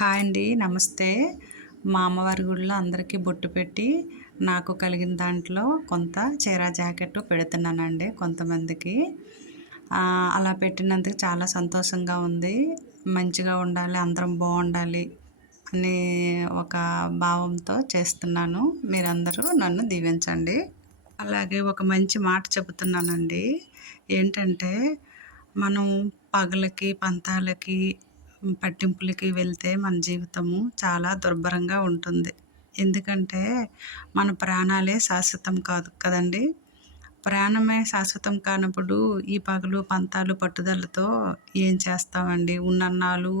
Hi అండి నమస్తే. మా అమ్మవారి గుడిలో అందరికీ బొట్టు పెట్టి నాకు కలిగిన దాంట్లో కొంత చీర జాకెట్ పెడుతున్నానండి కొంతమందికి. అలా పెట్టినందుకు చాలా సంతోషంగా ఉంది. మంచిగా ఉండాలి అందరం బాగుండాలి అని ఒక భావంతో చేస్తున్నాను. మీరందరూ నన్ను దీవించండి. అలాగే ఒక మంచి మాట చెబుతున్నానండి. ఏంటంటే మనం పగలకి పంతాలకి పట్టింపులకి వెళ్తే మన జీవితము చాలా దుర్భరంగా ఉంటుంది. ఎందుకంటే మన ప్రాణాలే శాశ్వతం కాదు కదండి? ప్రాణమే శాశ్వతం కానప్పుడు ఈ పగలు పంతాలు పట్టుదలతో ఏం చేస్తామండి? ఉన్నన్నాళ్ళు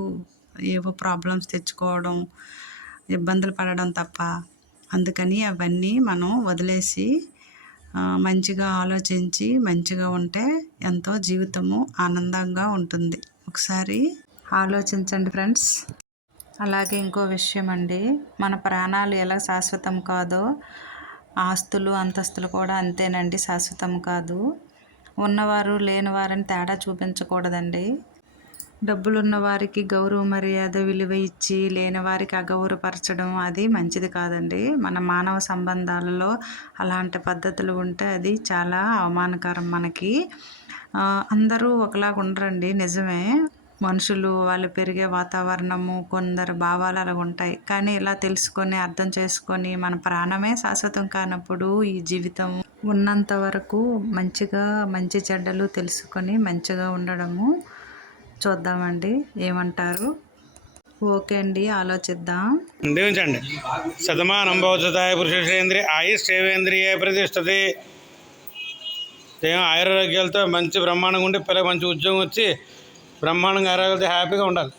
ఏవో ప్రాబ్లమ్స్ తెచ్చుకోవడం ఇబ్బందులు పడడం తప్ప. అందుకని అవన్నీ మనం వదిలేసి మంచిగా ఆలోచించి మంచిగా ఉంటే ఎంతో జీవితము ఆనందంగా ఉంటుంది. ఒకసారి ఆలోచించండి ఫ్రెండ్స్. అలాగే ఇంకో విషయం అండి. మన ప్రాణాలు ఎలా శాశ్వతం కాదో ఆస్తులు అంతస్తులు కూడా అంతేనండి శాశ్వతం కాదు. ఉన్నవారు లేనివారని తేడా చూపించకూడదండి. డబ్బులున్న వారికి గౌరవ మర్యాద విలువ ఇచ్చి లేని వారికి అగౌరవపరచడం అది మంచిది కాదండి. మన మానవ సంబంధాలలో అలాంటి పద్ధతులు ఉంటే అది చాలా అవమానకరం మనకి. అందరూ ఒకలాగా ఉండరండి. నిజమే. మనుషులు వాళ్ళు పెరిగే వాతావరణము కొందరు భావాలు అలా ఉంటాయి. కానీ ఇలా తెలుసుకొని అర్థం చేసుకొని మన ప్రాణమే శాశ్వతం కానప్పుడు ఈ జీవితం ఉన్నంత వరకు మంచిగా మంచి చెడ్డలు తెలుసుకొని మంచిగా ఉండడము చూద్దామండి. ఏమంటారు? ఓకే అండి ఆలోచిద్దాం. దీవించండి శతమానం భవతాయ పురుషేంద్రియ ఆయుష్ేంద్రియ ప్రతిష్టతి. ఏం ఆయురారోగ్యాలతో మంచి బ్రహ్మాండంగా ఉండి పిల్లకి మంచి ఉద్యోగం వచ్చి బ్రహ్మాండంగా ఆరోగ్యాలతో హ్యాపీగా ఉండాలి.